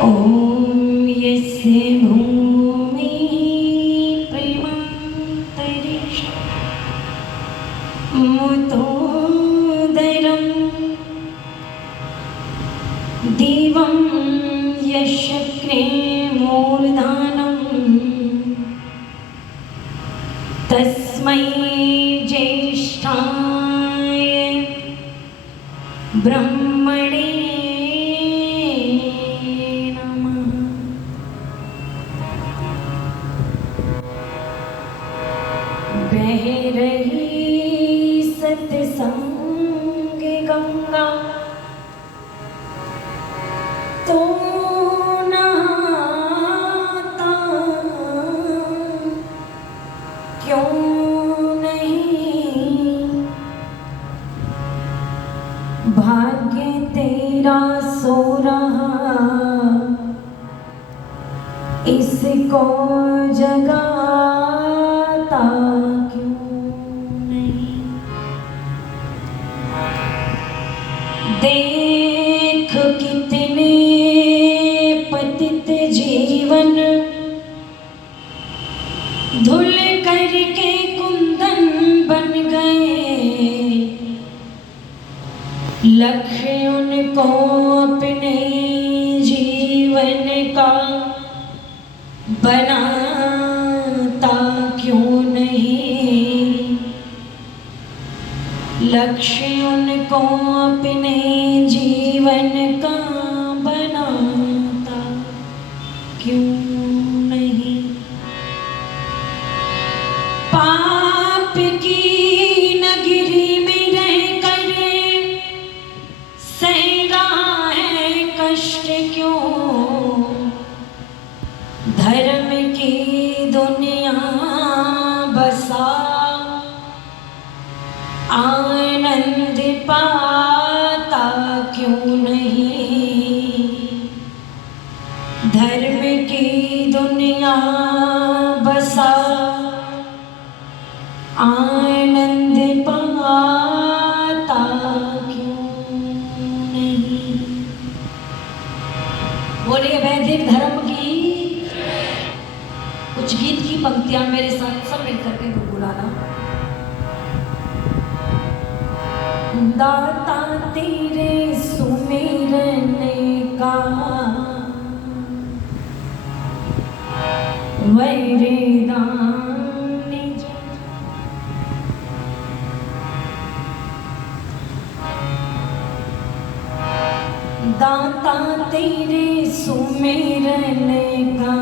ॐ यस्य भूमि प्रेमान्तरिक्षं मुतोदरं दिवं यशक्रे मूर्धानं तस्मै ज्येष्ठाय ब्रह्मणे बह रही सत्संग गंगा तो नहाता क्यों नहीं। भाग्य तेरा सो रहा इसको जगाता देख कितने पतित जीवन धुल करके कुंदन बन गए। लक्ष्य उनको अपने जीवन का बनाता क्यों नहीं। लक्ष्य उनको अपने जीवन का बनाता क्यों नहीं। पाप की नगरी में रहकर सह रहा है कष्ट क्यों। धर्म की दुनिया बसा आनंद पाता क्यों नहीं। धर्म की दुनिया बसा आनंद पाता क्यों नहीं। बोलिए वैदिक धर्म की कुछ गीत की पंक्तियां मेरे साथ सब मिलकर के गुनगुनाना। दाता तेरे सुमिरने का वरदान दाता तेरे सुमिरने का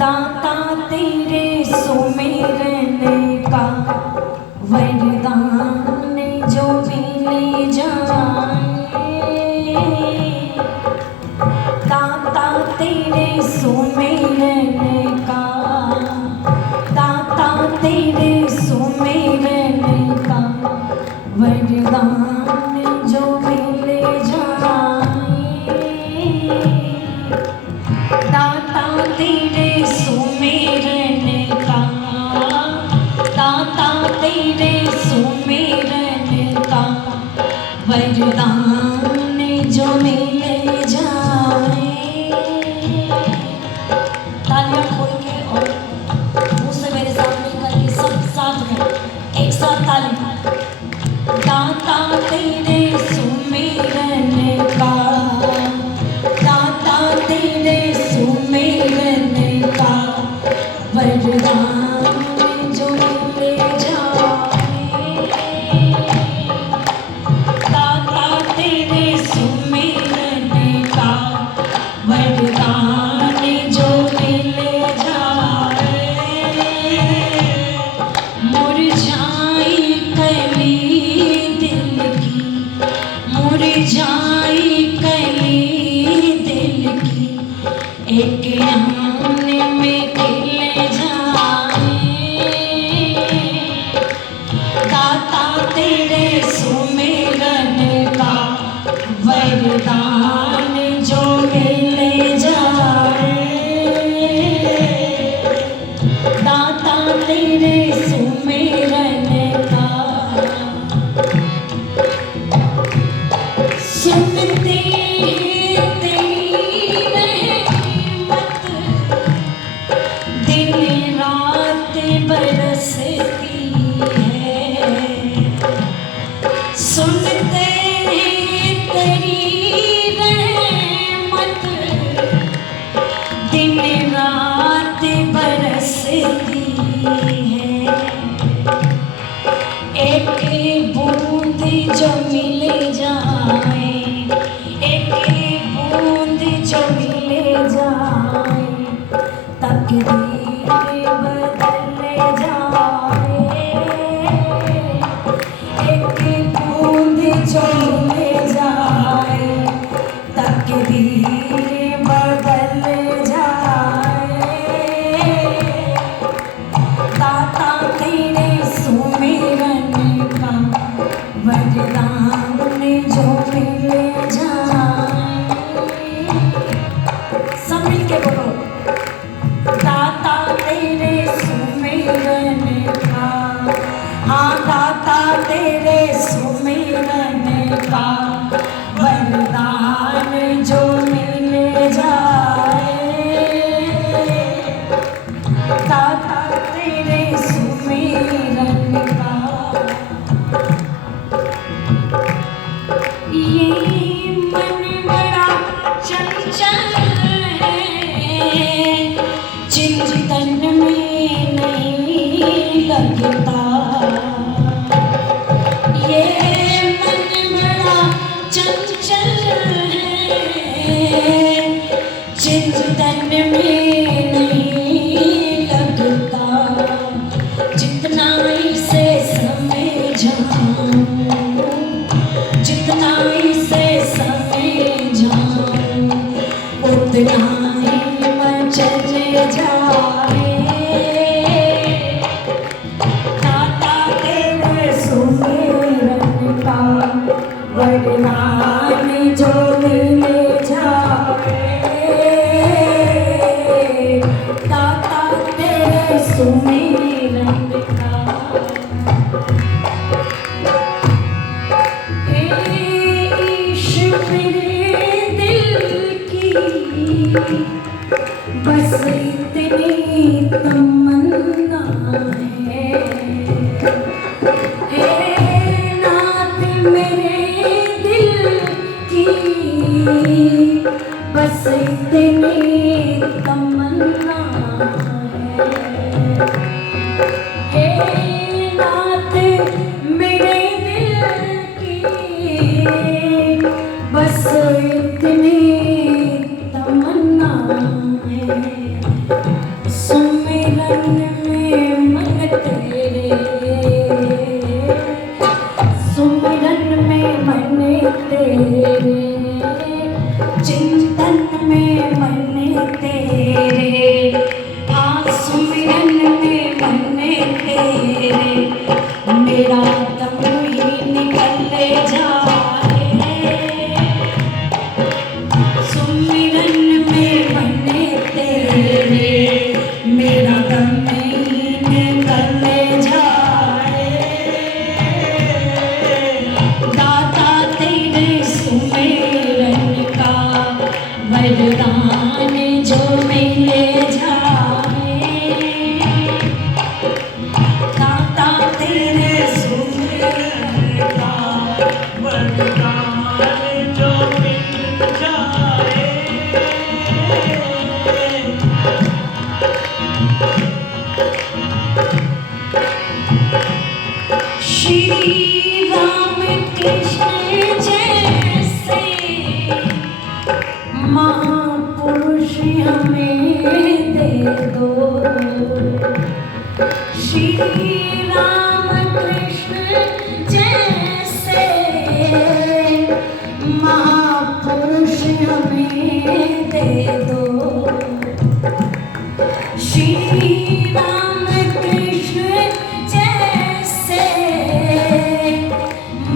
दाता तेरे सुमिरने का वरदान जो मिले जाए। दाता तेरे सुमिरने का दाता तेरे सुमिरने का वरदान जो मिले जाए। दाता तेरे सुमिरने का दाता तेरे सुमिरने का वरदान जो मिले जाए। तालियां खोल के और मुंह से मेरे सामने करके सब साथ में एक साथ ताली। दाता तेरे सुमिरने का दाता तेरे सुमिरने का वरदान जो मिले जाए। दाता तेरे सुमिरने का वरदान जो मिले जाए। मुरझाई कली दिल की मुरझाई कली दिल की एक आन में खिल जाए। दाता तेरे सुमिरने का वरदान जो मिले जाए। दाता तेरे सुमिरने का सुनते का वरदान जो मिल जाए, दाता तेरे सुमिरन का। ये मन बड़ा चंचल है, चिंतन में नहीं लगता। ये मन बड़ा चंचल है, चिंतन में नहीं लगता। जितना इसे समझाऊं, जितना इसे समझाऊं, उतना ही मचल जाए। दाता तेरे सुमिरन का वरदान जो मिल जाए, दाता तेरे सुमिरन का। बस इतनी तमन्ना है, हे नाथ मेरे दिल की, बस इतनी तमन्ना है। हे नाथ मेरे दिल की, बस इतनी तमन्ना है। सुमिरन में मन तेरे, सुमिरन में मन तेरे, चिंतन में मन तेरे, सुमिरन में मन तेरे, मेरा दम ही निकल जाए। सुमिरन में मन तेरे, मेरा दम ही निकल जाए। दाता तेरे सुमिरन का वरदान जो मिल जाए, दाता तेरे सुमिरन का वरदान जो मिल जाए। श्री राम कृष्ण जैसे महापुरुष हमें दे दो। श्री राम कृष्ण जैसे महापुरुष हमें दे दो। श्री राम कृष्ण जैसे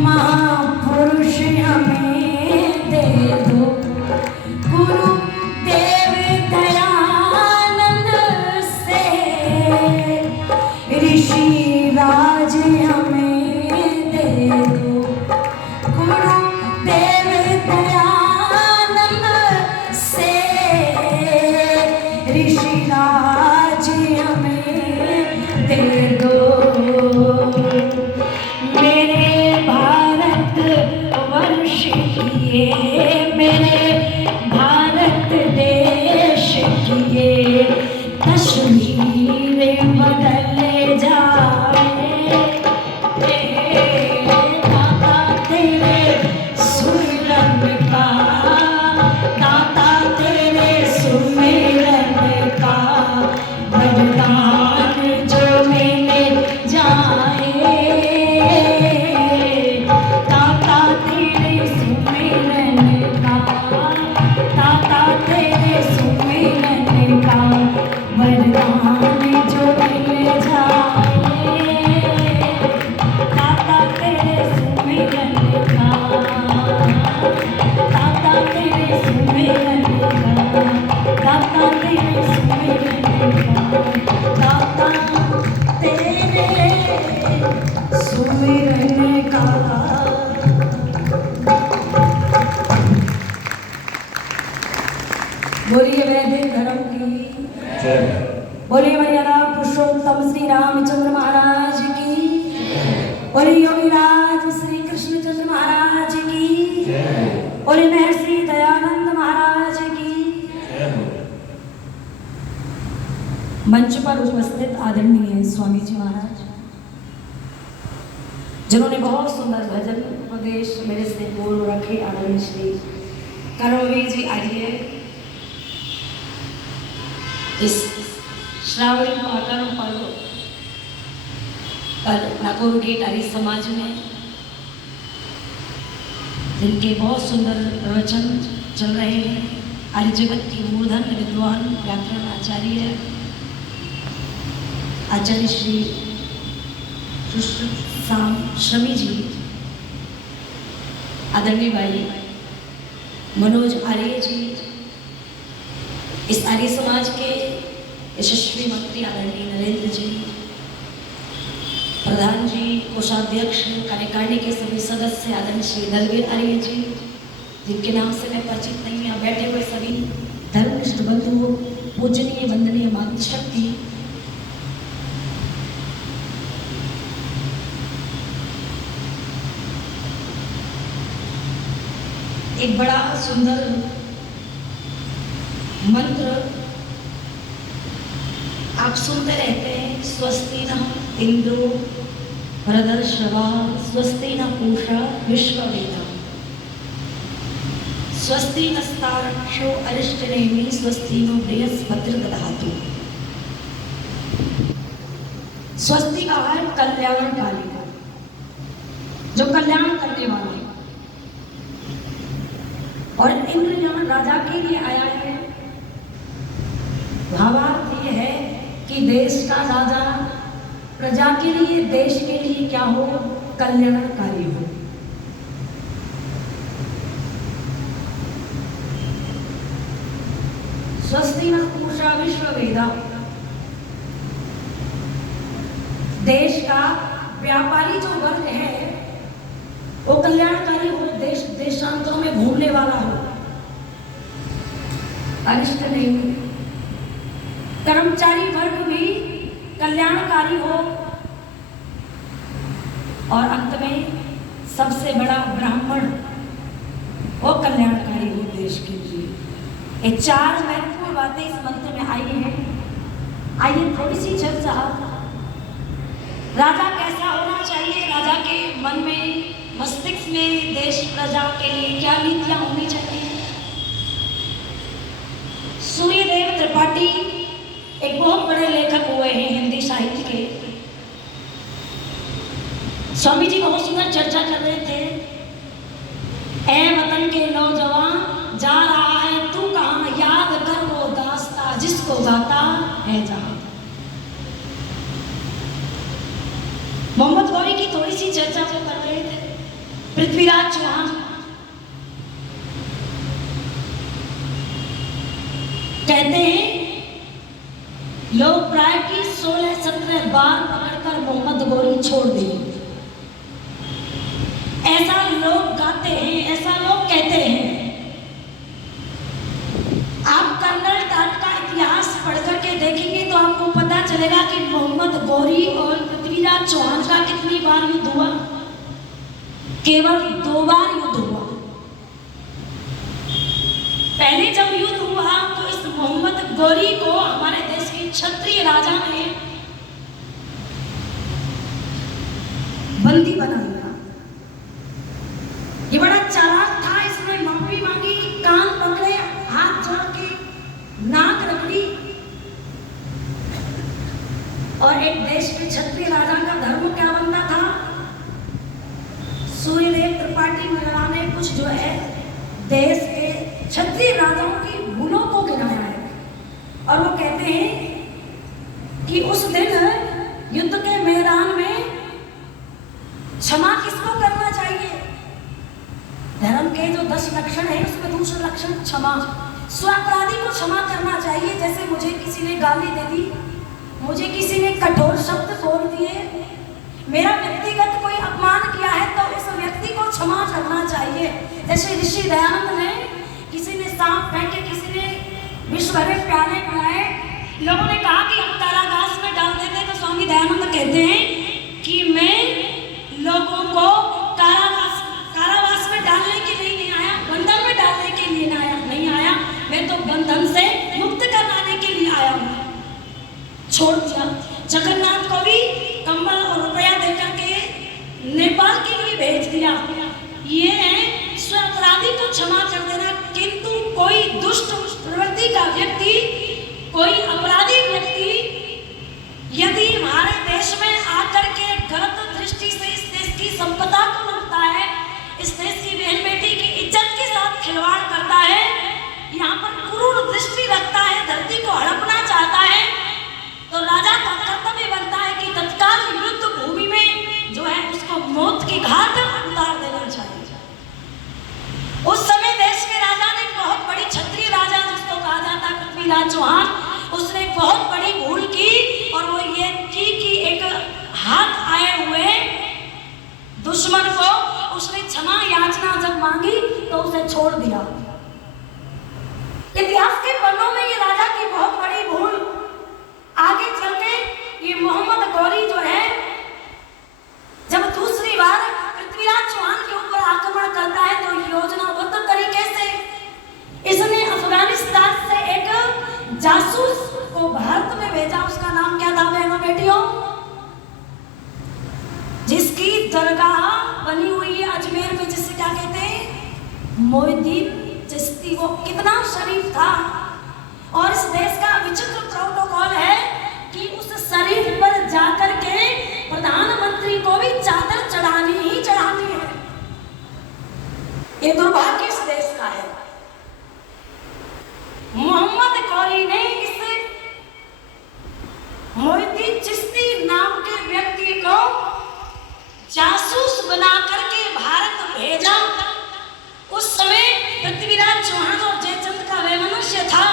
महापुरुष हमें दे दो। गुरुदेव दयानंद से ऋषि बोलिए वैदिक धर्म की जय। बोलिए मर्यादा पुरुषोत्तम श्री रामचंद्र महाराज की बोलिए योगीराज श्री कृष्णचंद्र महाराज की जय। बोलिए महर्षि दयानंद महाराज की जय हो। मंच पर उपस्थित आदरणीय स्वामी जी महाराज जिन्होंने बहुत सुंदर भजन उपदेश मेरे से बोल रखे, आदरणीय श्री कर्मवीर जी आइए इस श्रावणी महाकर्म पर्व पर नागौर गेट आर्य समाज में जिनके बहुत सुंदर प्रवचन चल रहे हैं, आर्य जगत की मूर्धन विद्वान व्याकरण आचार्य आचार्य श्री शमी जी, आदरणीय भाई मनोज आर्य जी, इस आर्य समाज के यशस्वी मंत्री आदरणीय नरेंद्र जी, प्रधान जी, कोषाध्यक्ष, कार्यकारिणी के सभी सदस्य आदरणीय श्री दलवीर आर्य जी, जिनके नाम से मैं परिचित नहीं, यहाँ बैठे हुए सभी धर्मनिष्ठ बंधुओं, पूजनीय वंदनीय मातृशक्ति, एक बड़ा सुंदर मंत्र आप सुनते रहते हैं, स्वस्ति न इंद्रो वृद्धश्रवा स्वस्ति न पूषा विश्ववेदा स्वस्ति नस्तारक्षो अरिष्टनेमि स्वस्ति नो बृहस्पतिर्दधातु। स्वस्ति का है कल्याणकारी, जो कल्याण करने वाला है, और इंद्र यहाँ राजा के लिए आया है। भावार्थ ये है कि देश का राजा प्रजा के लिए, देश के लिए क्या हो, कल्याणकारी हो। स्वस्ति न पूषा विश्ववेदा, देश का व्यापारी जो वर्ग है वो कल्याणकारी हो, देश देशांतरों में घूमने वाला हो। अरिष्ट नहीं, कर्मचारी वर्ग भी कल्याणकारी हो, और अंत में सबसे बड़ा ब्राह्मण वो कल्याणकारी हो देश के लिए। ये चार महत्वपूर्ण बातें इस मंत्र में आई हैं। आइए थोड़ी सी चर्चा, राजा कैसा होना चाहिए, राजा के मन में, मस्तिष्क में देश प्रजा के लिए क्या नीतियां होनी चाहिए। सूर्यदेव त्रिपाठी एक बहुत बड़े लेखक हुए हैं हिंदी साहित्य के। स्वामी जी बहुत सुंदर चर्चा कर रहे थे, ऐ वतन के नौजवान जा रहा है तू कहाँ, याद कर वो दास्ता जिसको गाता है जहां। मोहम्मद गौरी की थोड़ी सी चर्चा जो कर रहे थे, पृथ्वीराज चौहान कहते हैं लोग प्राय की 16-17 बार पकड़कर मोहम्मद गौरी छोड़ दिए। ऐसा लोग गाते हैं, ऐसा लोग कहते हैं। आप कर्नल टाट का इतिहास पढ़कर के देखेंगे तो आपको पता चलेगा कि मोहम्मद गौरी और पृथ्वीराज चौहान का कितनी बार युद्ध हुआ, केवल 2 बार युद्ध हुआ। पहले जब युद्ध हुआ तो इस मोहम्मद गौरी को हमारे देश के क्षत्रिय राजा ने बंदी बना लिया। ये बड़ा चालाक था, इसने माफी मांगी, कान पकड़े, हाथ जोड़ के नाक रगड़ी, और एक देश के क्षत्रिय राजा का धर्म क्या बनता था, सूर्यदेव त्रिपाठी महाराज ने कुछ जो है देश के क्षत्रिय राजाओं की भूलों को गिनाया है, और वो कहते हैं कि उस दिन युद्ध के मैदान में क्षमा किसको करना चाहिए। धर्म के जो 10 लक्षण है उसमें दूसरा लक्षण क्षमा, स्वापराधी को क्षमा करना चाहिए। जैसे मुझे किसी ने गाली दे दी, मुझे किसी ने कठोर शब्द बोल दिए, मेरा व्यक्तिगत कोई अपमान किया है तो उस व्यक्ति को क्षमा करना चाहिए। जैसे ऋषि दयानंद ने, किसी ने सांप फेंके, किसी ने विश्व भर में प्याले पिलाए। लोगों ने कहा कि हम कारागार में डाल देते, तो स्वामी दयानंद कहते हैं कि मैं लोगों को कारावास में डालने के लिए नहीं आया, बंधन में डालने के लिए नहीं आया, मैं तो बंधन से मुक्त कराने के लिए आया हूँ। छोड़ दिया। जगन्नाथ को भी कंबल और रुपया देकर के नेपाल के लिए भेज दिया। ये है स्व अपराधी को क्षमा कर देना। किंतु कोई दुष्ट प्रवृत्ति का व्यक्ति, कोई अपराधी व्यक्ति यदि हमारे देश में आकर के गलत दृष्टि से इस देश की संपदा को लूटता है, इस देश की बहन बेटी की इज्जत के साथ खिलवाड़ करता है, यहाँ पर क्रूर दृष्टि रखता है, धरती को हड़पना चाहता है, तो राजा का कर्तव्य बनता है कि तत्काल युद्ध भूमि में जो है उसको मौत की घाट उतार देना चाहिए। उस समय देश के राजा ने बहुत बड़ी, क्षत्रिय राजा जिसको कहा जाता है पृथ्वीराज चौहान, उसने बहुत बड़ी भूल की और वो ये की कि एक हाथ आए हुए दुश्मन को उसने क्षमा याचना जब मांगी तो उसे छोड़ दिया। इतिहास के पन्नों में ये राजा की बहुत बड़ी भूल। आगे चल के ये मोहम्मद गौरी जो है जब दूसरी बार पृथ्वीराज चौहान के ऊपर आक्रमण करता है तो योजनाबद्ध तरीके से इसने अफगानिस्तान से एक जासूस को भारत में भेजा। उसका नाम क्या था बहनों बेटियों? जिसकी दरगाह बनी हुई है अजमेर में, जिसे क्या कहते हैं, मोइनुद्दीन चिश्ती। वो कितना शरीफ था और इस देश का विचित्र प्रोटोकॉल है कि उस शरीफ पर जाकर के प्रधानमंत्री को भी चादर चढ़ानी ही चढ़ानी है। ये दुर्भाग्य इस देश का है। मोहम्मद गौरी ने इस मोइनुद्दीन चिश्ती नाम के व्यक्ति को जासूस बना करके भारत भेजा। उस समय पृथ्वीराज चौहान और जयचंद का वह मनुष्य था।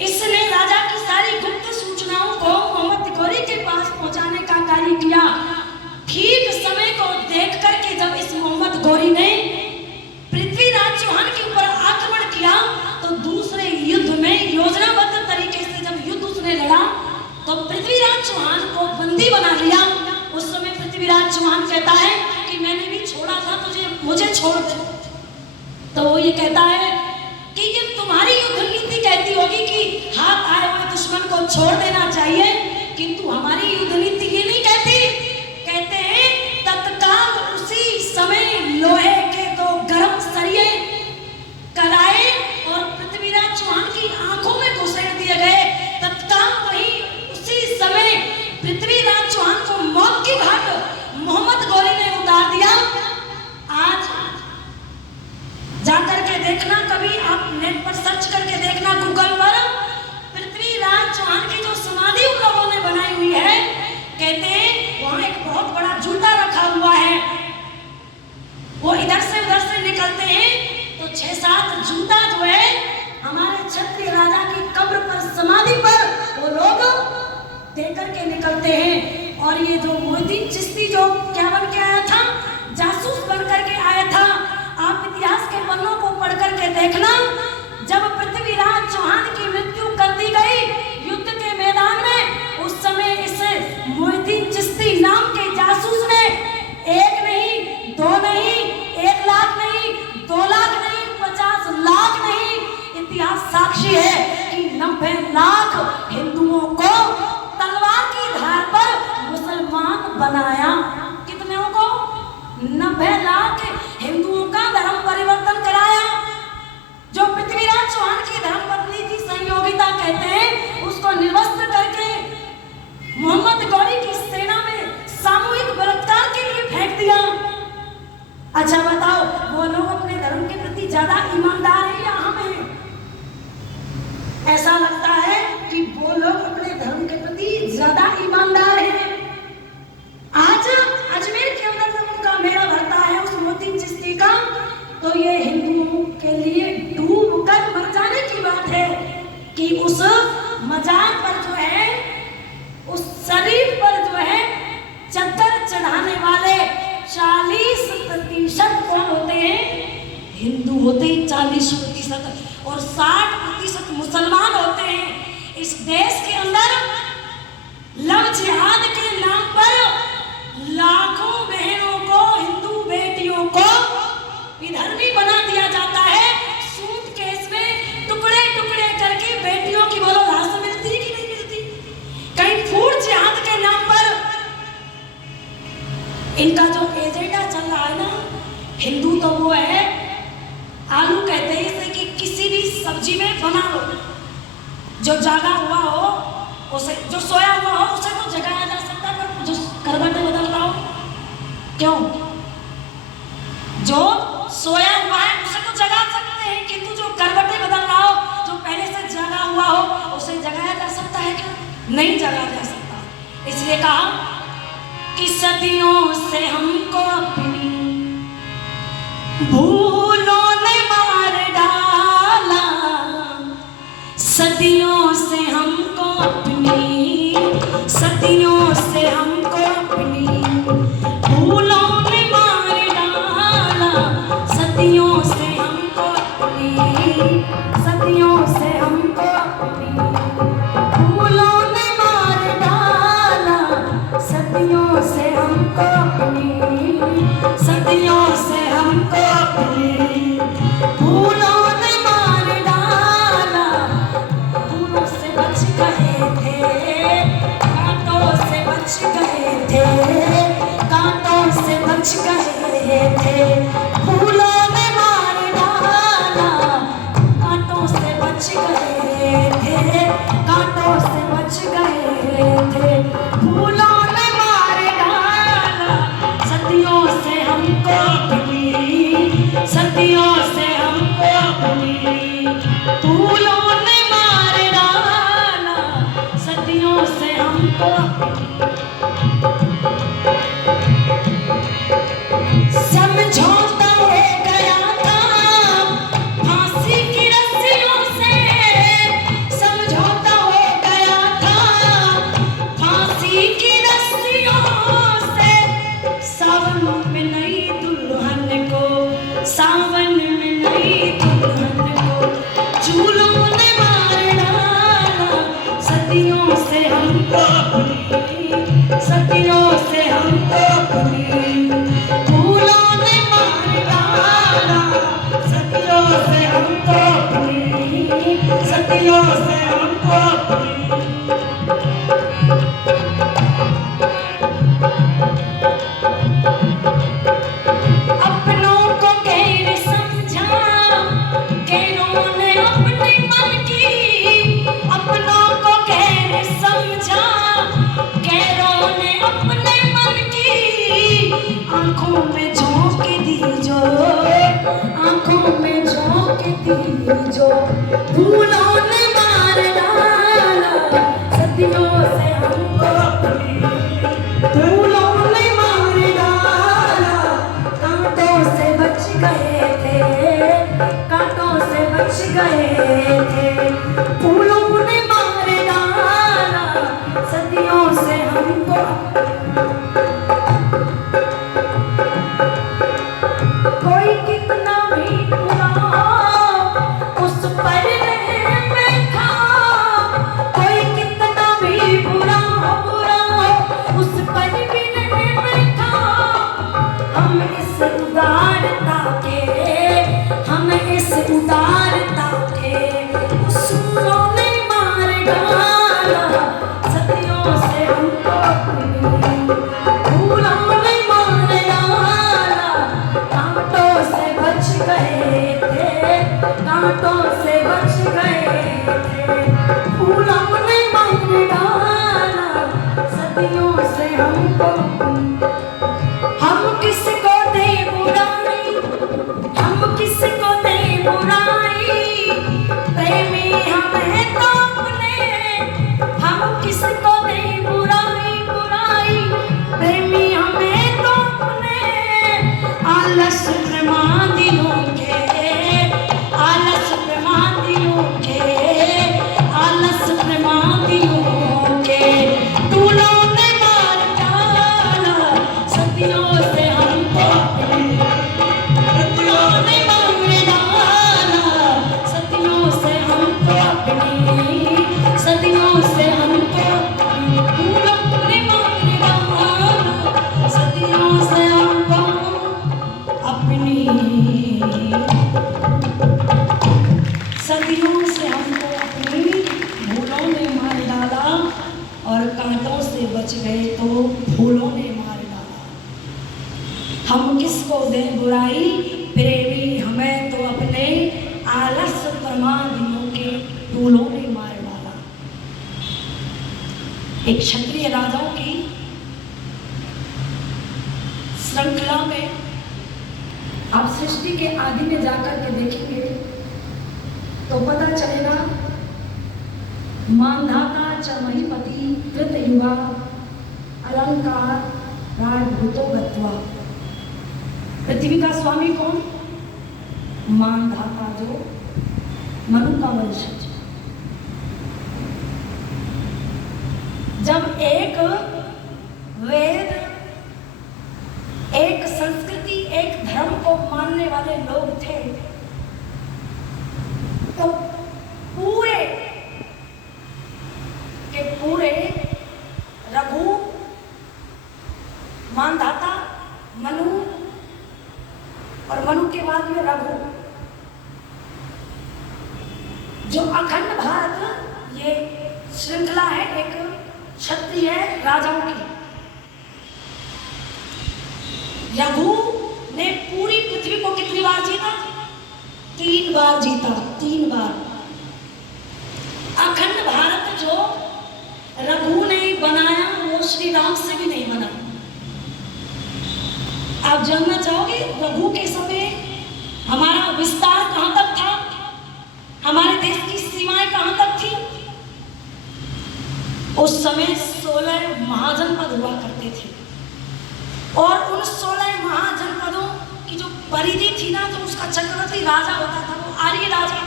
इसने राजा की सारी गुप्त सूचनाओं को मोहम्मद गौरी के पास पहुंचाने का कार्य किया। ठीक समय को देख करके जब इस मोहम्मद गौरी ने पृथ्वीराज चौहान के ऊपर आक्रमण किया तो दूसरे युद्ध में योजनाबद्ध तरीके से जब युद्ध उसने लड़ा तो पृथ्वीराज चौहान को बंदी बना लिया। उस समय पृथ्वीराज चौहान कहता है कि मैंने भी छोड़ा था तुझे, मुझे छोड़ दे। तो वो ये कहता है कि ये तुम्हारी युद्ध नीति कहती होगी कि हाथ आए हुए दुश्मन को छोड़ देना चाहिए, किंतु हमारी युद्ध नीति ये नहीं कहती। कहते हैं तत्काल उसी समय लोहे के दो गर्म सरिये कराए और पृथ्वीराज चौहान की आंखों में घुसेड़ दिए गए। तत्काल वही उसी समय पृथ्वीराज चौहान को मौत की घाट मोहम्मद गौरी ने उतार दिया। आज जाकर के देखना, कभी आप नेट पर सर्च करके देखना गूगल पर, पृथ्वीराज चौहान की जो समाधि उन लोगों ने बनाई हुई है, कहते हैं वहां एक बहुत बड़ा जूता रखा हुआ है। वो इधर से उधर से निकलते हैं तो 6-7 जूता जो है हमारे क्षत्रिय राजा की कब्र पर, समाधि पर वो लोग देकर के निकलते हैं। और ये जो मोइनुद्दीन चिश्ती जो क्या बन के आया था, जासूस बन करके आया था। आप इतिहास के पन्नों को पढ़ करके देखना, जब पृथ्वीराज चौहान की मृत्यु कर दी गई युद्ध के मैदान में, उस समय इस मोइनुद्दीन चिश्ती नाम के जासूस ने 1 नहीं, 2 नहीं, 1 लाख नहीं, 2 लाख नहीं, 50 लाख नहीं, इतिहास साक्षी है कि 90 लाख हिंदुओं को तलवार की धार पर मुसलमान बनाया। कितनों को? 90 लाख हिंदुओं का धर्म परिवर्तन कराया। जो पृथ्वीराज चौहान की धर्मपत्नी थी संयोगिता कहते हैं, उसको निर्वस्त्र करके मोहम्मद गौरी की सेना में सामूहिक बलात्कार के लिए फेंक दिया। अच्छा बताओ, वो लोग अपने धर्म के प्रति ज्यादा ईमानदार है या हम हैं? ऐसा लगता है कि वो लोग अपने धर्म के प्रति ज्यादा ईमानदार हैं। आज अजमेर के अंदर जब उनका मेला भरता है उस मोइनुद्दीन चिश्ती का, तो ये हिंदुओं के लिए डूब कर मर जाने की बात है कि उस मजार पर जो है, उस शरीर पर जो है चद्दर चढ़ाने वाले 40% कौन होते हैं? हिंदू होते हैं 40%। और 60% मुसलमान होते हैं। इस देश के अंदर लव जिहाद के नाम पर लाखों बहनों को, हिंदू बेटियों को विधर्मी बना दिया जाता है। सूटकेस में टुकड़े टुकड़े करके बेटियों की बोलो लाश मिलती है कि नहीं मिलती? कहीं फूड जिहाद के नाम पर इनका जो एजेंडा चल रहा है ना, हिंदू तो वो है, आलू कहते हैं इसे कि किसी भी सब्जी में बना लो, जो जागा हुआ हो उसे, जो सोया हुआ हो उसे तो जगाया जा सकता है, पर जो करवटें बदल रहा हो क्यों? जो सोया हुआ है उसे तो जगा सकते हैं, किंतु जो करवटें बदल रहा हो, जो पहले से जगा हुआ हो, उसे जगाया जा सकता है क्या? नहीं जगाया जा सकता। इसलिए कहा कि सदियों से हमको अपनी भूलों ने मार डाला, सदियों से हमको अपनी, सदियों से हमको अपनी भूलों ने मार डाला, सदियों से हमको अपनी, सदियों से हमको अपनी भूलों ने मार डाला, सदियों से हमको अपनी, सदियों से हमको अपनी भूलों ने मार डाला। भूलों से बच गए थे, कांटों से बच गए थे, कांटों से बच गए थे, भूलों ने मार डाला, कांटों से बच गए थे, कांटों से बच गए थे, भूलों ने मार डाला, सदियों से हमको अपनी, सदियों से हमको अपनी भूलों ने मार डाला, सदियों से हमको समझौता हो गया था फांसी की रस्सियों से, समझौता हो गया था फांसी की रस्सियों से, सावन में नई दुल्हन को, सावन में नई दुल्हन को झूलों ने मार डाला, सदियों से हमको अपनी, सदियों से हमको अपनी भूलों ने मार डाला, सदियों से हमको अपनी, सदियों से हमको अपनी। अपनों को गैर समझा, गैरों ने अपने मन की, अपनों को गैर समझा, गैरों ने अपने मन की, आंखों में झोंक दी जो, आंखों में झोंक दी जो, भूलों ने मार डाला, सदियों से हमको अपनी, भूलों ने मार डाला, कांटों से बच गए थे, कांटों से बच गए थे, फूलों ने मार डाला, सदियों से हमको। कोई कितना भी बुरा हो उस पर रहम था, कोई कितना भी बुरा हो उस पर भी रहम था, हम इस उदारता के, हम इस उदारता के उसूलों ने मार डाला, सदियों से हमको अपनी भूलों ने मार डाला, कांटों से बच गए थे, कांटों से बच गए थे, फूलों ने मार डाला, सदियों से हमको। हम किसको दे बुराई, हम किसको दे बुराई, प्रेमी हमें तो अपने, हम किसको दे बुराई, बुराई प्रेमी हमें तो अपने, आलस प्रमादियों के, आलस प्रमादियों के एक क्षत्रिय राजाओं की श्रृंखला में आप सृष्टि के आदि में जाकर के देखेंगे तो पता चलेगा, मानधाता च महीपति कृत युवा अलंकार राजभूतो गत्वा। पृथ्वी का स्वामी कौन? मानधाता, जो मनु का वंशज। जब एक वेद, एक संस्कृति, एक धर्म को मानने वाले लोग थे, तो पूरे के पूरे रघु, मानधाता, मनु और मनु के बाद में रघु, जो अखंड भारत, ये श्रृंखला है एक क्षत्रिय राजाओं की। रघु ने पूरी पृथ्वी को कितनी बार जीता? 3 बार जीता, 3 बार। अखंड भारत जो रघु ने बनाया वो श्री राम से भी नहीं बना। आप जानना चाहोगे रघु के समय हमारा विस्तार कहां तक था? हमारे देश की सीमाएं कहां तक थी? उस समय 16 महाजनपद हुआ करते थे और उन 16 महाजनपदों की जो परिधि थी ना, तो उसका चक्रवर्ती राजा होता था, वो आर्य राजा,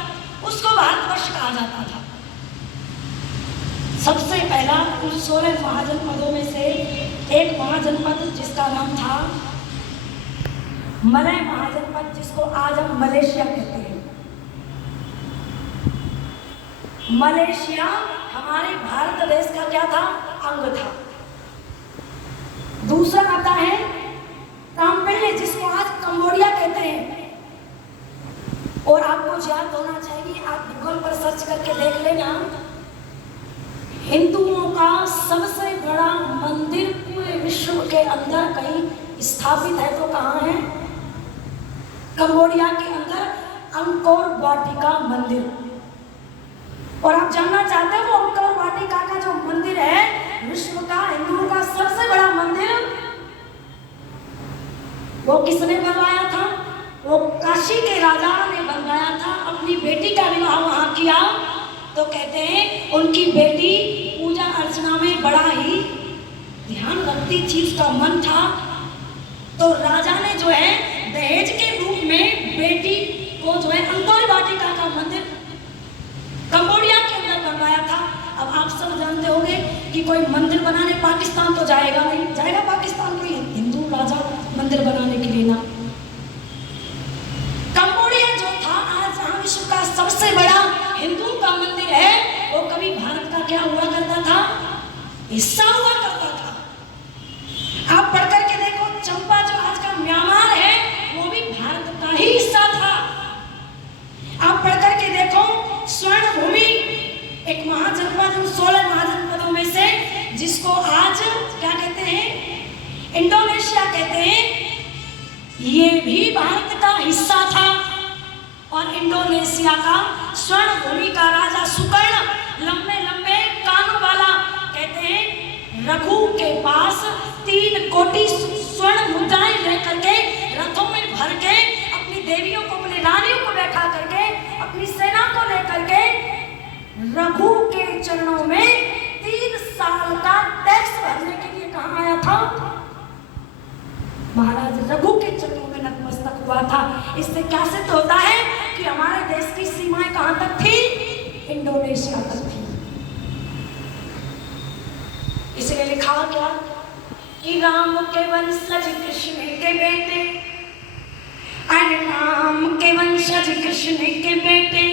उसको भारतवर्ष कहा जाता था। सबसे पहला उन 16 महाजनपदों में से एक महाजनपद जिसका नाम था मलय महाजनपद, जिसको आज हम मलेशिया कहते हैं। मलेशिया हमारे भारत देश का क्या था? अंग था। दूसरा आता है ताम्पेले, जिसको आज कंबोडिया कहते हैं। और आपको याद होना चाहिए, आप गूगल पर सर्च करके देख लेना, हिंदुओं का सबसे बड़ा मंदिर पूरे विश्व के अंदर कहीं स्थापित है तो कहाँ है? कंबोडिया के अंदर अंकोर वाटिका मंदिर। और आप जानना चाहते हो वो अंकोर वाटिका का जो मंदिर है, विश्व का हिंदुओं का सबसे बड़ा मंदिर, वो किसने बनवाया था? वो काशी के राजा ने बनवाया था। अपनी बेटी का विवाह वहां किया तो कहते हैं उनकी बेटी पूजा अर्चना में बड़ा ही ध्यान रखती थी, उसका मन था, तो राजा ने जो है दहेज के रूप में बेटी को जो है अंकोर वाटिका का मंदिर कंबोडिया के अंदर बनवाया था। अब आप सब जानते होंगे कि कोई मंदिर बनाने पाकिस्तान तो जाएगा नहीं, जाएगा पाकिस्तान के हिंदू राजा मंदिर बनाने के लिए ना। कंबोडिया जो था आज जहां विश्व का सबसे बड़ा हिंदू का मंदिर है, वो कभी भारत का क्या हुआ करता था? हिस्सा हुआ करता था। आप पढ़ करके देखो, चंपा जो आज का म्यांमार है, वो भी भारत का ही हिस्सा था। आप पढ़ करके देखो, स्वर्ण भूमि एक महाजनपद, 16 महाजनपदों में से, जिसको आज क्या कहते हैं? इंडोनेशिया कहते हैं, ये भी भारत का हिस्सा था। और इंडोनेशिया का स्वर्ण भूमि का राजा सुकर्ण, लंबे लंबे कानों वाला, कहते हैं रघु के पास 3 कोटि स्वर्ण मुद्राएं लेकर के रथों में भर के अपनी देवियों को, अपनी रानियों को बैठा करके, अपनी सेना को लेकर के रघु के चरणों में 3 साल का टैक्स भरने के लिए कहाँ आया था? महाराज रघु के चरणों में नतमस्तक हुआ था। इससे क्या सिद्ध होता है कि हमारे देश की सीमाएं कहां तक थी? इंडोनेशिया तक थी। इसलिए लिखा क्या कि राम के वंशज कृष्ण के बेटे, अरे राम के वंशज कृष्ण के बेटे,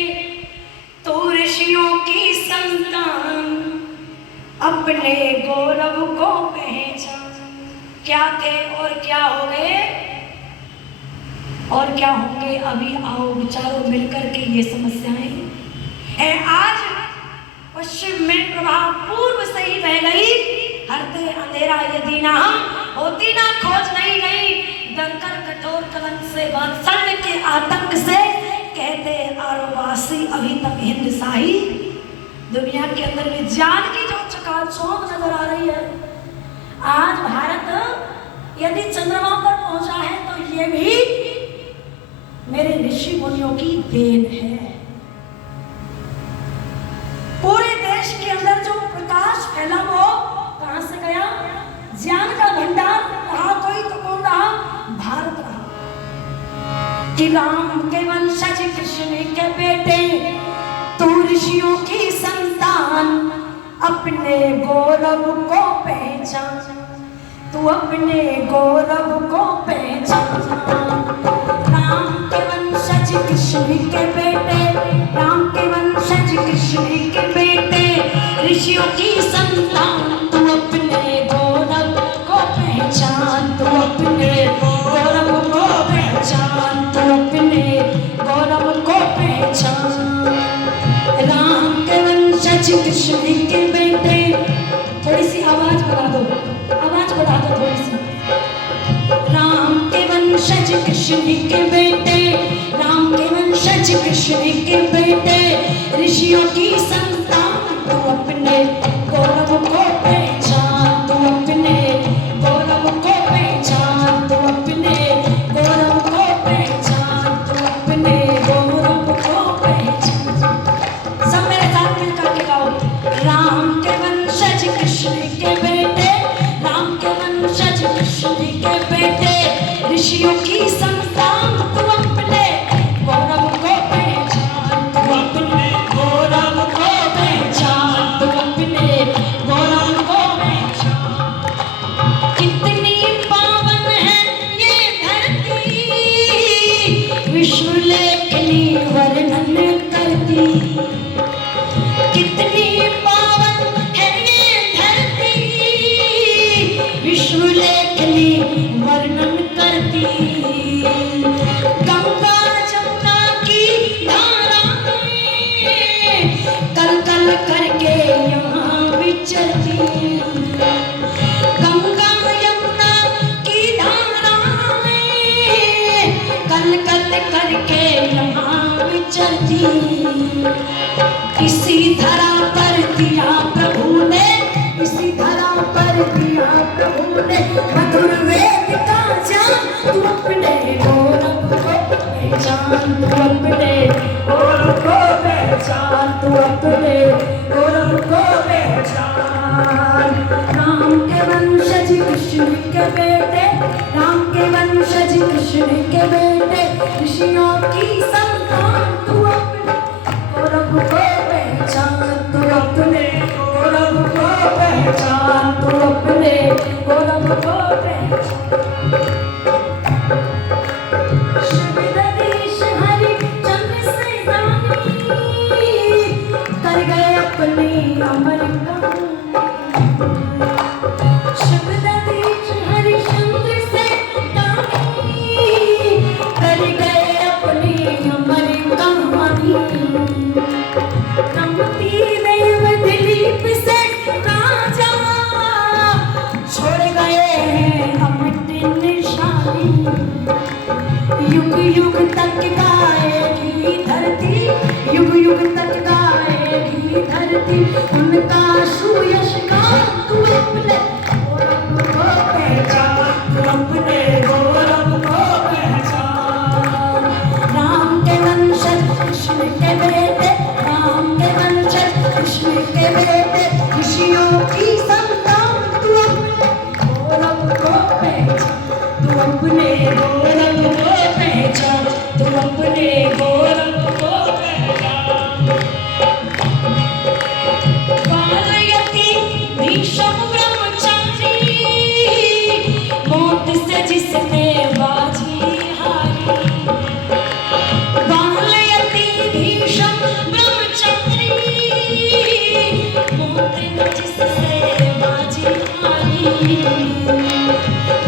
तो ऋषियों की संतान, अपने गौरव को पहचान। क्या थे और क्या हो गए और क्या होंगे, अभी आओ विचारों मिलकर के ये समस्याएं है। आज पश्चिम में प्रभाव पूर्व से ही बह गई, हरते अंधेरा यदि ना हम, होती ना खोज नहीं गई, डरकर कठोर कलंक से, वात्सल्य के आतंक से, कहते आरोवासी अभी तक हिंद शाही। दुनिया के अंदर विज्ञान की जो चकाचौंध नजर आ रही है। आज भारत यदि चंद्रमा पर पहुंचा है तो ये भी मेरे ऋषि मुनियों की देन है। पूरे देश के अंदर जो प्रकाश फैला वो कहां से गया? ज्ञान का भंडार रहा कोई तो कौन रहा? भारत रहा। कि राम के वंशज कृष्ण के बेटे, तू ऋषियों की संतान, अपने गौरव को पहचान, तू अपने गौरव को पहचान। राम के वंशज कृष्ण के बेटे, राम के वंशज कृष्ण के बेटे, ऋषियों की संतान, तू अपने गौरव को पहचान, तू अपने गौरव को पहचान, तू अपने गौरव को पहचान। राम के वंशज कृष्ण के बेटे, थोड़ी सी आवाज बढ़ा दो, आवाज बढ़ा दो थोड़ी सी। राम के वंशज कृष्ण के बेटे, राम के वंशज कृष्ण के बेटे, ऋषियों की संतान, तू अपने गौरव को पहचान, तू अपने गौरव को पहचान, तू अपने गौरव को पहचान, तू अपने गौरव को पहचान। सब मेरे साथ मिल करके गाओ। राम के वंशज कृष्ण के बेटे, राम के वंशज कृष्ण के बेटे, ऋषियों की संतान, तू अपने गौरव को पहचान, तू अपने गौरव को पहचान, तू अपने गौरव को पहचान। कितनी पावन है ये धरती, विश्व लेखनी वर्णन करती। कितनी पावन है ये धरती, विश्व लेखनी वर्णन करती। गंगा जमुना की धाराएं कल कल करके यहाँ विचरती। गंगा यमुना की धाराएं कल कल करके यहाँ विचरती। इसी धरा पर दिया प्रभु ने, इसी धरा पर दिया प्रभु ने, मधुर वेद का ज्ञान, तू अपने गौरव को पहचान, तू अपने गौरव को पहचान, तू अपने गौरव को पहचान। राम के वंशज कृष्ण के बेटे, राम के वंशज कृष्ण के बेटे, ऋषियों की संतान, तू अपने गौरव को पहचान, तू अपने गौरव को पहचान, तू अपने गौरव को पहचान। शिवदीश हरिचंद्र सेनानी कर गए अपनी अमर कहानी। शिवदीश हरिचंद्र सेनानी कर गए अपनी अमर कहानी। रमती देव दिलीप से राजा छोड़ गए हैं अमिट निशानी। युग युग तक गाएगी धरती, युग युग तक गाएगी धरती, उनका सुयश गान, तू अपने गौरव को पहचान, तू अपने गौरव को पहचान। राम के वंशज कृष्ण के बेटे, राम के वंशज कृष्ण के बेटे, ऋषियों की संतान, तू अपने गौरव को पहचान, तू अपने गौरव को पहचान, तू अपने गौरव को पहचान। बालयति भीष्म ब्रह्मचारी, मौत से जिसने बाजी हारी। बालयति भीष्म ब्रह्मचारी, मौत ने जिससे बाजी हारी।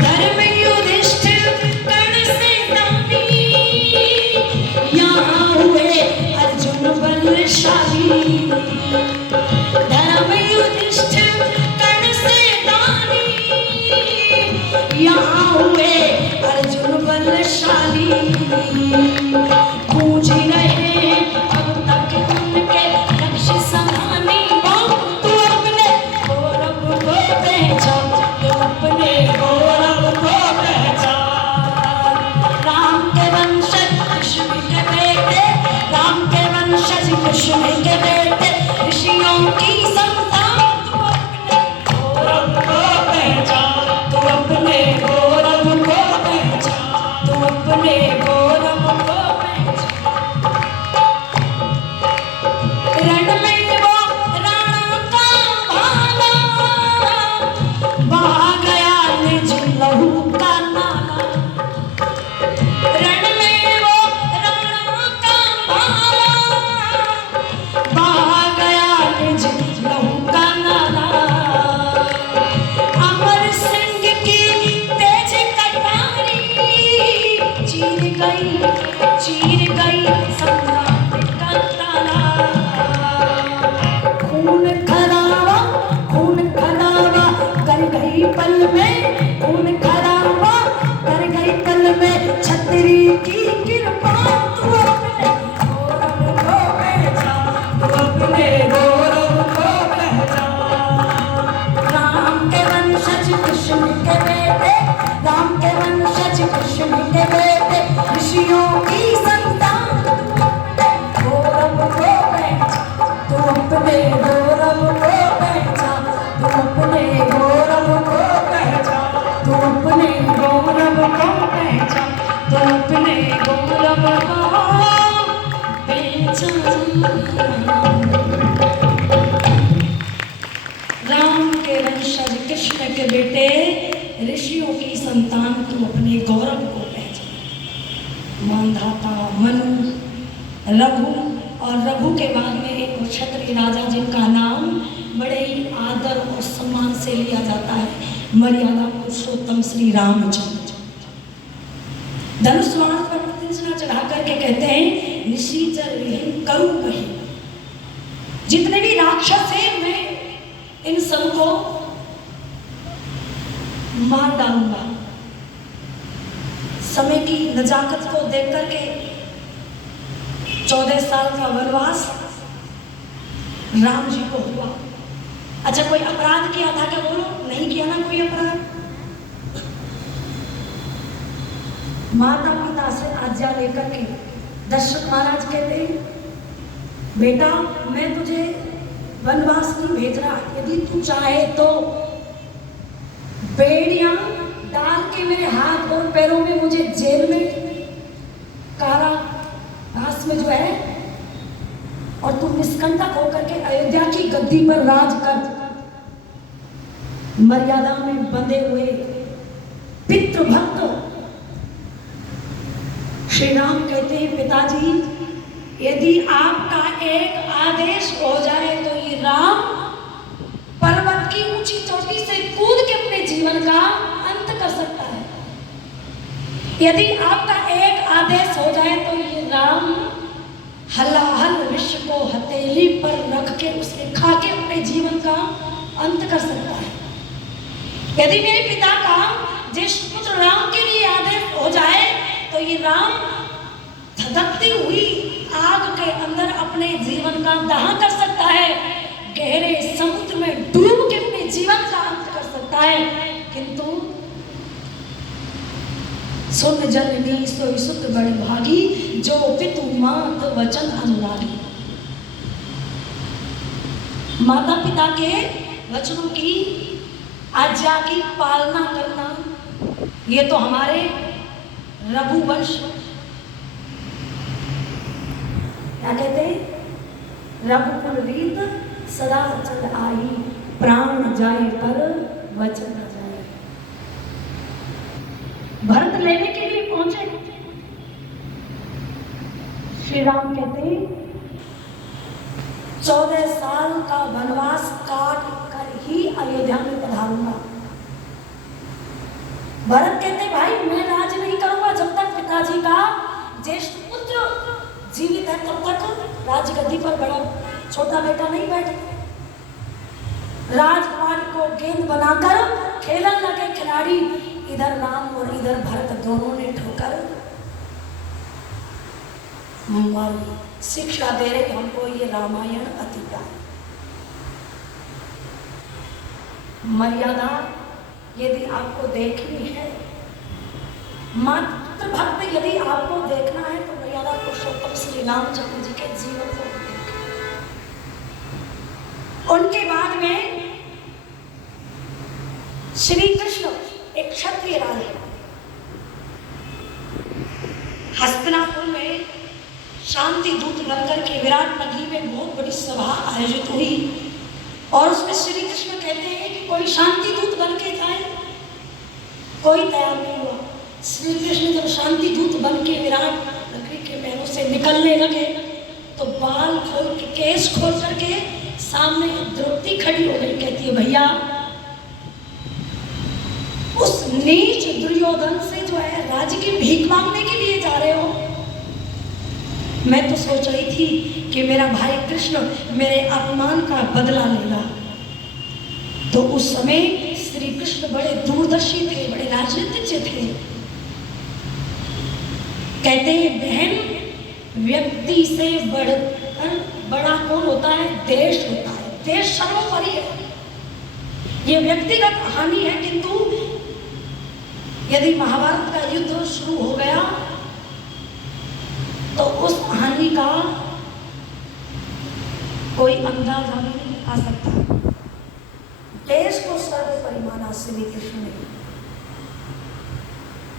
धर्म युधिष्ठिर कर्ण सेनानी, यहाँ हुए अर्जुन बलशाली। धर्म युधिष्ठिर कर्ण सेनानी, यहाँ हुए अर्जुन बलशाली। पूज रहे अब तक उनके लक्ष्य समानी, तू अपने कृष्ण के बेटे ऋषियों की संतान तू अपने गौरव को पहचान तू अपने गौरव को पहचान रण में वो राणा का भाला बहा गया निज लहू का नाला रण में वो राणा का भाला बहा गया निज लहू का नाला अमर सिंह की तेज कटारी चीर गई सम्राट का ताला खून खराबा कर गई पल में खून खराबा कर गई पल में छतरी की कृपा तू अपने गौरव को पहचान तू अपने गौरव को पहचान राम के वंशज कृष्ण के बेटे राम के वंशज कृष्ण के बेटे ऋषियों की संतान गौरव को पहचान तू अपने गौरव को पहचान तू अपने गौरव को पहचान तू अपने गौरव को पहचान तू अपने गौरव को पहचान राम के वंशज कृष्ण के बेटे ऋषियों की संतान तू अपने गौरव को पहचान मानधाता मनु रघु और रघु के बाद में एक क्षत्रिय राजा जिनका नाम बड़े ही आदर और सम्मान से लिया जाता है मर्यादा पुरुषोत्तम श्री रामचंद्र धनुष बाण पर तीसरा चढ़ा करके कहते हैं निशीचर विहीन करूं कहीं जितने भी राक्षस हैं मैं इन सबको मार डालूंगा समय की नजाकत को देख करके 14 साल का वनवास राम जी को हुआ। अच्छा कोई अपराध किया था क्या? बोलो नहीं किया ना कोई अपराध। माता पिता से आज्ञा लेकर के दशरथ महाराज कहते हैं बेटा मैं तुझे वनवास नहीं भेज रहा, यदि तू चाहे तो बेड़ियां डाल के मेरे हाथ और पैरों में मुझे जेल में कारावास में जो है और तू निष्कंटक होकर के अयोध्या की गद्दी पर राज कर। मर्यादा में बंधे हुए पितृभक्त श्री राम कहते हैं पिताजी यदि आपका एक आदेश हो जाए तो ये राम पर्वत की ऊंची चोटी से कूद के अपने जीवन का अंत कर सकता है। यदि आपका एक आदेश हो जाए तो ये राम हलाहल विश्व को हथेली पर रख के उसे खा के अपने जीवन का अंत कर सकता है। यदि मेरे पिता का जिस पुत्र राम के लिए आदेश हो जाए तो ये राम धधकती हुई आग के अंदर अपने जीवन का दहन कर सकता है, गहरे समुद्र में डूब के अपने जीवन का अंत कर सकता है। किंतु सुन जननी सोई सुत बड़ी भागी जो पितु मात वचन अनुरागी। माता पिता के वचनों की आज्ञा की पालना करना ये तो हमारे रघुवंश क्या कहते हैं रघुकुल रीत सदा चल आई प्राण जाए पर वचन न जाए। भरत लेने के लिए पहुंचे श्री राम कहते हैं 14 साल का वनवास काट कर ही अयोध्या में पधारूंगा। भरत कहते भाई मैं राज नहीं करूंगा जब तक पिताजी का ज्येष्ठ पुत्र जीवित है, तब तक राजगद्दी पर बड़ा छोटा बेटा नहीं बैठे। राजकुमार को गेंद बनाकर खेलन लगे खिलाड़ी, इधर राम और इधर भरत दोनों ने ठोकर मारी। शिक्षा दे रहे हमको ये रामायण अति प्यारा। मर्यादा यदि आपको देखनी है, मात्र भक्त यदि आपको देखना है तो मर्यादा पुरुषोत्तम श्री रामचंद्र जी के जीवन को देखें। उनके बाद में श्री कृष्ण एक क्षत्रिय राजा, हस्तिनापुर में शांति दूत बनकर के विराट नगरी में बहुत बड़ी सभा आयोजित हुई और उसमें श्री कृष्ण कहते हैं कि कोई शांति दूत बन के जाए, कोई तैयार नहीं हुआ। श्री कृष्ण जब शांति दूत बन के विराट नगरी के महलों से निकलने लगे तो बाल खोल के, केस खोल करके सामने द्रौपदी खड़ी हो गई, कहती है भैया उस नीच दुर्योधन से जो है राज्य की भीख मांगने के लिए जा रहे हो। मैं तो सोच रही थी कि मेरा भाई कृष्ण मेरे अपमान का बदला लेगा। तो उस समय श्री कृष्ण बड़े दूरदर्शी थे, बड़े राजनीतिज्ञ थे। कहते हैं बहन व्यक्ति से बड़ा कौन होता है? देश होता है। देश सर्वोपरि है। ये व्यक्तिगत हानि है, किंतु यदि महाभारत का युद्ध शुरू हो गया तो उस हानि का कोई अंदाजा भी नहीं आ सकता। देश को सर्वोपरि माना श्री कृष्ण ने।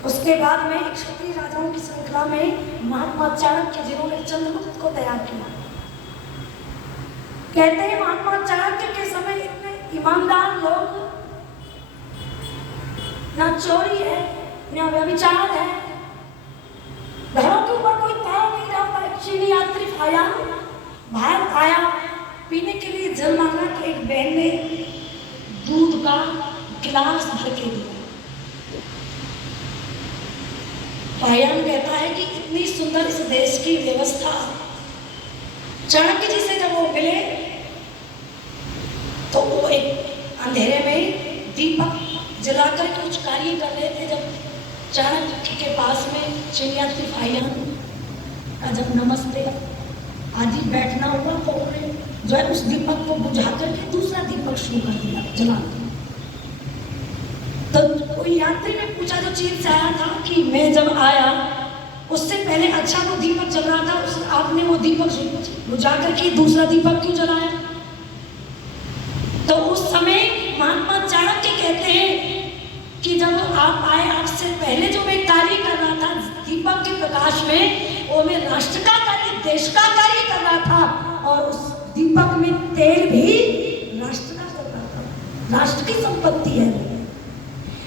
उसके बाद में क्षत्रिय राजाओं की श्रृंखला में महात्मा चाणक्य जिन्होंने चंद्रगुप्त को तैयार किया। कहते हैं महात्मा चाणक्य के समय इतने ईमानदार लोग, ना चोरी है ना व्यभिचार है, घरों के ऊपर कोई ताव नहीं रहा। एक चीनी यात्री आया, बाहर आया, पीने के लिए जल मांगा तो एक बहन ने दूध का गिलास भर के दिया। पायन कहता है कि इतनी सुंदर इस देश की व्यवस्था। चाणक्य जी से जब वो मिले तो वो एक अंधेरे में दीपक जलाकर के कुछ कार्य कर रहे थे। जब चाणक्य के पास में चिड़ियात्री भाईयान का जब नमस्ते आदि बैठना हुआ तो उन्होंने जो है उस दीपक को बुझा करके दूसरा दीपक शुरू कर दिया जलाना। तो कोई यात्री ने पूछा जो चीन से आया था कि मैं जब आया उससे पहले अच्छा वो दीपक जल रहा था, उस आपने वो दीपक बुझा करके दूसरा दीपक क्यों जलाया? तो उस समय महात्मा चाणक्य कहते हैं कि जब आप आए आपसे पहले जो मैं कार्य कर रहा था दीपक के प्रकाश में, वो मैं राष्ट्र का कार्य, देश का कार्य कर रहा था और उस दीपक में तेल भी राष्ट्र का कर रहा था। राष्ट्र की संपत्ति है।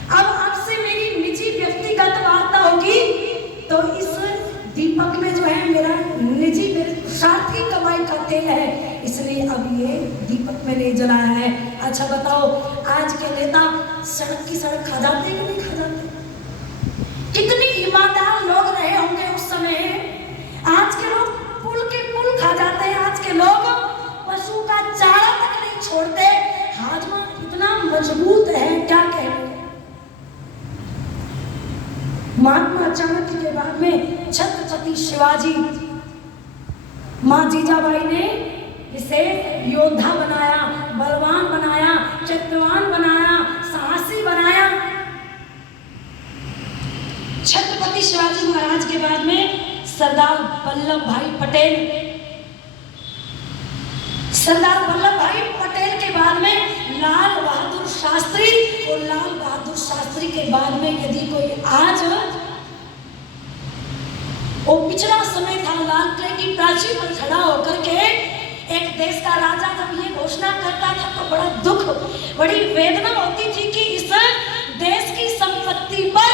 अब आपसे मेरी निजी व्यक्तिगत वार्ता होगी तो इस दीपक में जो है मेरा निजी स्वार्थी कमाई का तेल है, इसलिए अब ये दीपक में नहीं जलाया है। अच्छा बताओ आज के नेता सड़क की सड़क खा जाते हैं कि नहीं खा जाते? कितने ईमानदार लोग रहे होंगे उस समय। आज के लोग पुल के पुल खा जाते हैं। आज के लोग पशु का चारा तक नहीं छोड़ते। हाजमा इतना मजबूत है क्या कहने। महात्मा चाणक्य के बाद में छत्रपति शिवाजी, माँ जीजाबाई ने इसे योद्धा बनाया, बलवान बनाया, चक्रवान बनाया, साहसी बनाया। छत्रपति शिवाजी महाराज के बाद में सरदार वल्लभ भाई पटेल, सरदार वल्लभ भाई पटेल के बाद में लाल बहादुर शास्त्री, और लाल बहादुर शास्त्री के बाद में यदि कोई आज, वो पिछला समय था लाल किले की प्राचीर पर खड़ा होकर के एक देश का राजा जब ये घोषणा करता था तो बड़ा दुख, बड़ी वेदना होती थी कि इस देश की संपत्ति पर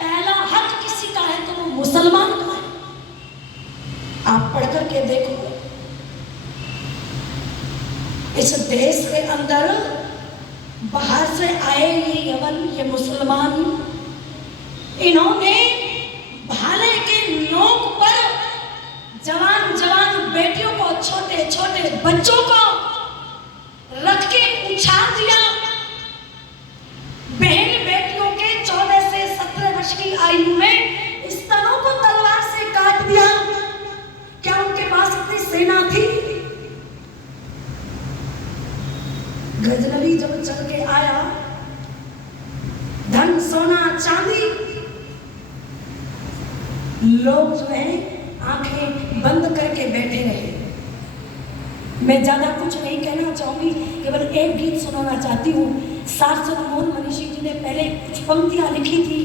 पहला हक किसी का है तो वो मुसलमान का है। आप पढ़ करके देखो इस देश के अंदर बाहर से आए ये यमन, ये मुसलमान, इन्होंने भाले के नोक पर जवान जवान बेटियों को, छोटे छोटे बच्चों को रख के उछाल दिया। बहन बेटियों के 14 से 17 वर्ष की आयु में स्तनों को तलवार से काट दिया। क्या उनके पास इतनी सेना थी? गजनवी जब चल के आया, धन सोना चांदी, लोग जो है आंखें बंद करके बैठे रहे। मैं ज्यादा कुछ नहीं कहना, चाहूंगी, केवल एक गीत सुनाना चाहती हूँ। सारस्वत मोहन मनीषी जी ने पहले कुछ पंक्तियां लिखी थी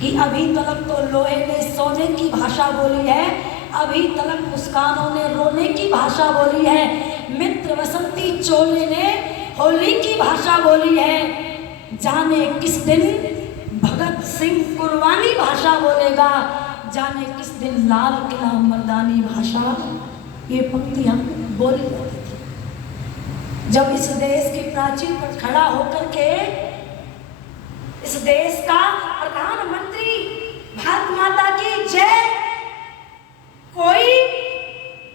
कि अभी तलक तो लोहे ने सोने की भाषा बोली है, अभी तलक मुस्कानों ने रोने की भाषा बोली है, मित्र वसंती चोले ने होली की भाषा बोली है, जाने किस दिन भगत सिंह कुर्बानी भाषा बोलेगा, जाने किस दिन लाल किला मर्दानी भाषा। ये पंक्तियां बोली जाती थी जब इस देश के प्राचीन पर खड़ा होकर के इस देश का प्रधानमंत्री भारत माता की जय, कोई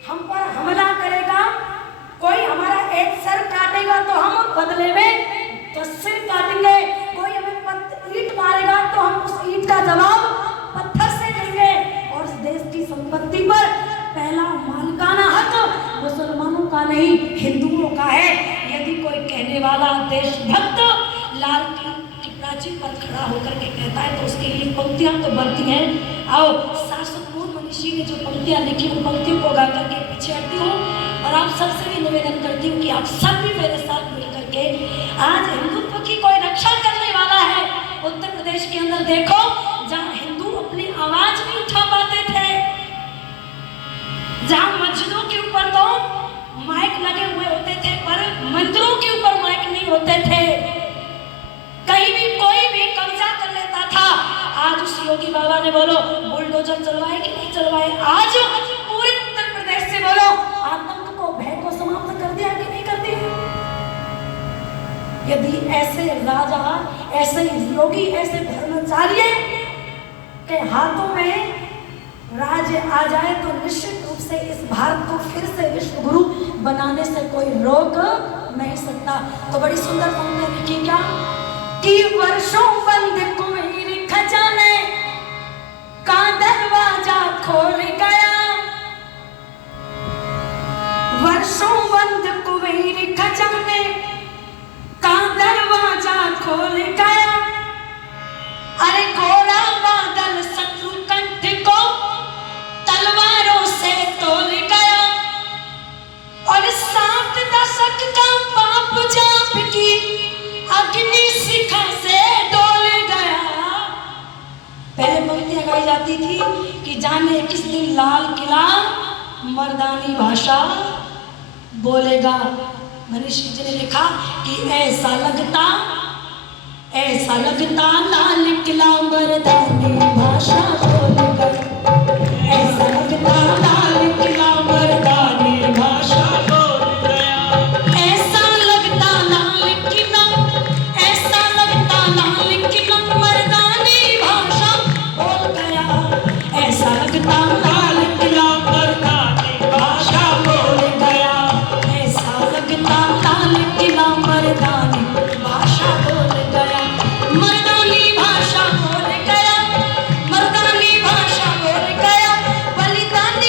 हम पर हमला करेगा, कोई हमारा एक सर काटेगा तो हम बदले में 10 सिर काटेंगे, कोई हमें ईंट मारेगा तो हम उस ईंट का जवाब पत्थर से देंगे, और इस देश की संपत्ति पर पहला मालिकाना हक मुसलमानों का नहीं हिंदुओं का है। यदि कोई कहने वाला देशभक्त लाल की प्राचीर पर खड़ा होकर के कहता है तो उसके लिए पंक्तियां तो बनती हैं। आओ सारस्वत मोहन मनीषी ने जो पंक्तियां लिखी उन पंक्तियों को गा करके पीछे हटती हूँ और आप सबसे भी निवेदन करती हूँ कि आप सब भी मेरे साथ मिलकर के आज हिंदुत्व की कोई रक्षा करने वाला है। उत्तर प्रदेश के अंदर देखो जहाँ हिंदू अपनी आवाज नहीं उठा पाते थे, जहाँ मस्जिदों के ऊपर तो माइक लगे हुए होते थे पर मंदिरों के ऊपर माइक नहीं होते थे, कहीं भी कोई भी कब्जा कर लेता था। आज उस योगी बाबा ने बोलो बुलडोजर चलवाए कि नहीं चलवाए, आज पूरे उत्तर प्रदेश से बोलो आतंक को भय को समाप्त कर दिया कि नहीं कर दिया। यदि ऐसे राजा, ऐसे योगी, ऐसे धर्माचार्य के हाथों में राज्य आ जाए तो निश्चित रूप से इस भारत को फिर से विश्व गुरु बनाने से कोई रोक नहीं सकता। तो बड़ी सुंदर पंक्ति लिखी क्या कि वर्षों बंद कुंवर खजाने का दरवाजा खोल गया, वर्षों बंद कुंवर खजाने का दरवाजा खोल गया, अरे गोरा बादल शत्रु कंठ को तलवारों से तोल गया, और 7 दशक का पाप जाप की अग्नि शिखा से डोल गया। पहले पंक्तियां गाई जाती थी कि जाने किस दिन लाल किला मर्दानी भाषा बोलेगा। मनीषी जी ने लिखा कि ऐसा लगता लाल किला मर्दानी भाषा बोलेगा, ऐसा लगता लाल किला मर्दानी भाषा बोल गया, ऐसा लगता लाल किला, ऐसा लगता लाल किला मर्दानी भाषा बोल गया, ऐसा लगता लाल किला मर्दानी भाषा बोल गया, ऐसा लगता लाल किला मर्दानी भाषा बोल गया, मर्दानी भाषा बोल गया, मर्दानी भाषा बोल गया, बलिदान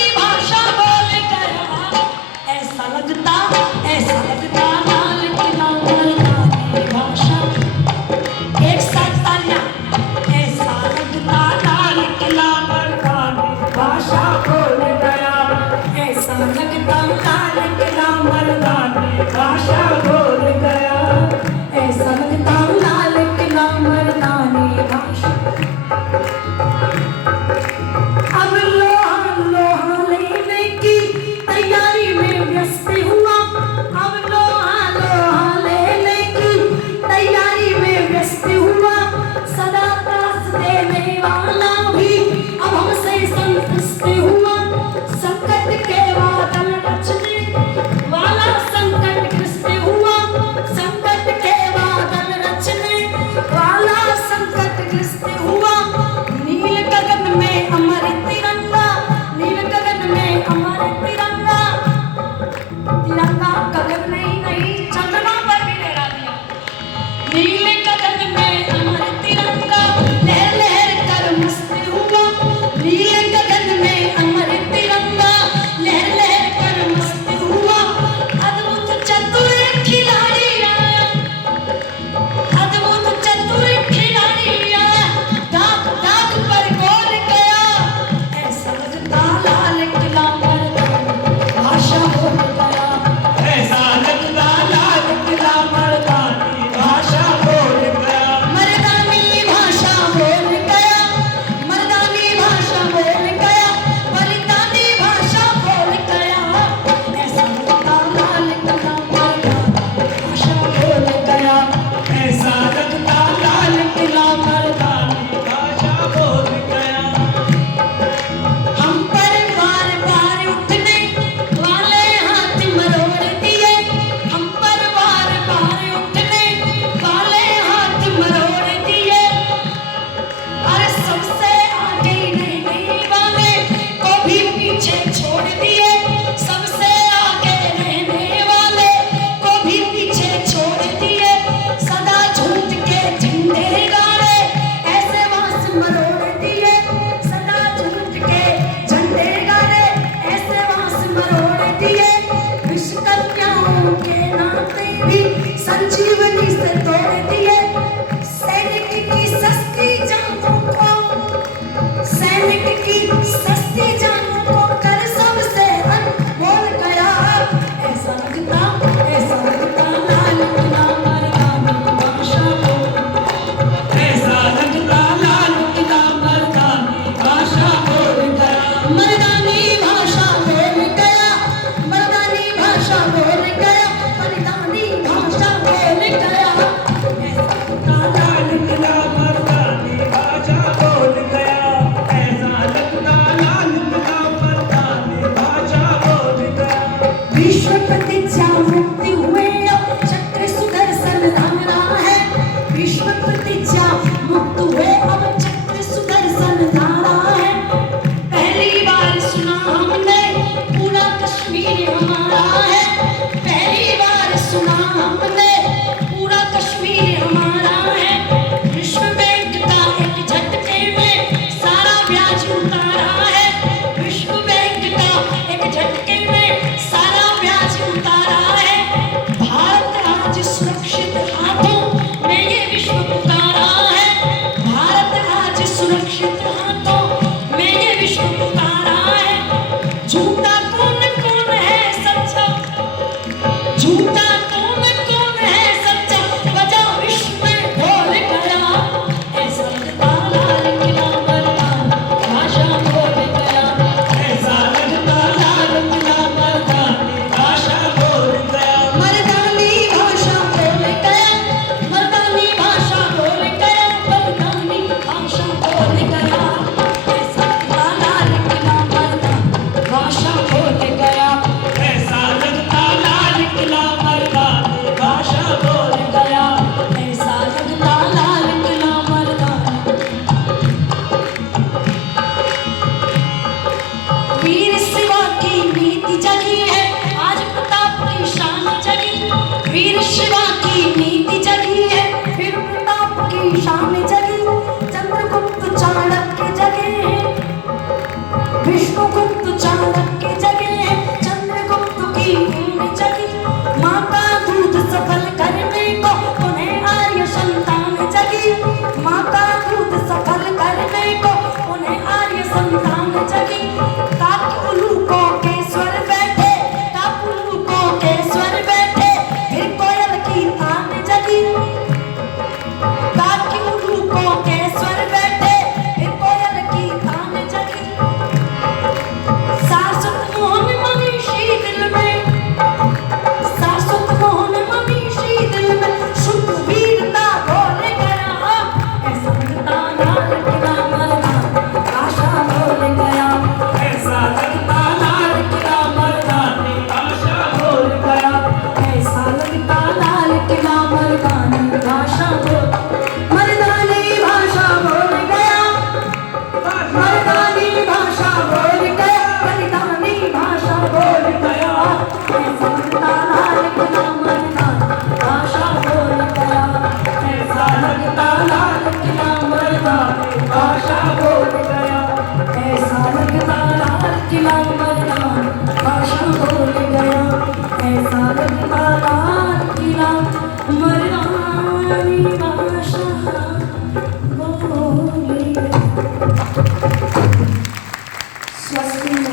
स्वस्ति न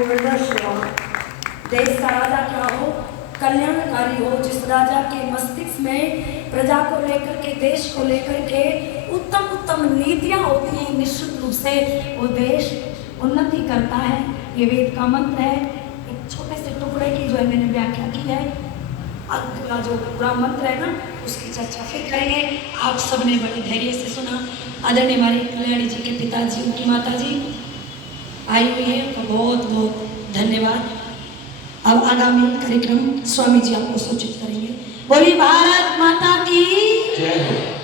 वृद्धश्रवा। देश का राजा क्या हो, कल्याणकारी हो, जिस राजा के मस्तिष्क में प्रजा को लेकर के, देश को लेकर के उत्तम उत्तम नीतियां होती हैं, निश्चित रूप से वो देश उन्नति करता है। ये वेद का मंत्र है। एक छोटे से टुकड़े की जो है मैंने व्याख्या की है, अगला जो पूरा मंत्र है ना उसकी चर्चा फिर करेंगे। आप सबने बड़े धैर्य से सुना। आदरणीय हमारे कल्याणी जी के पिताजी, उनकी माता जी आई हुई है, तो बहुत बहुत धन्यवाद। अब आगामी कार्यक्रम स्वामी जी आपको सूचित करेंगे। बोलिए भारत माता की जय हो।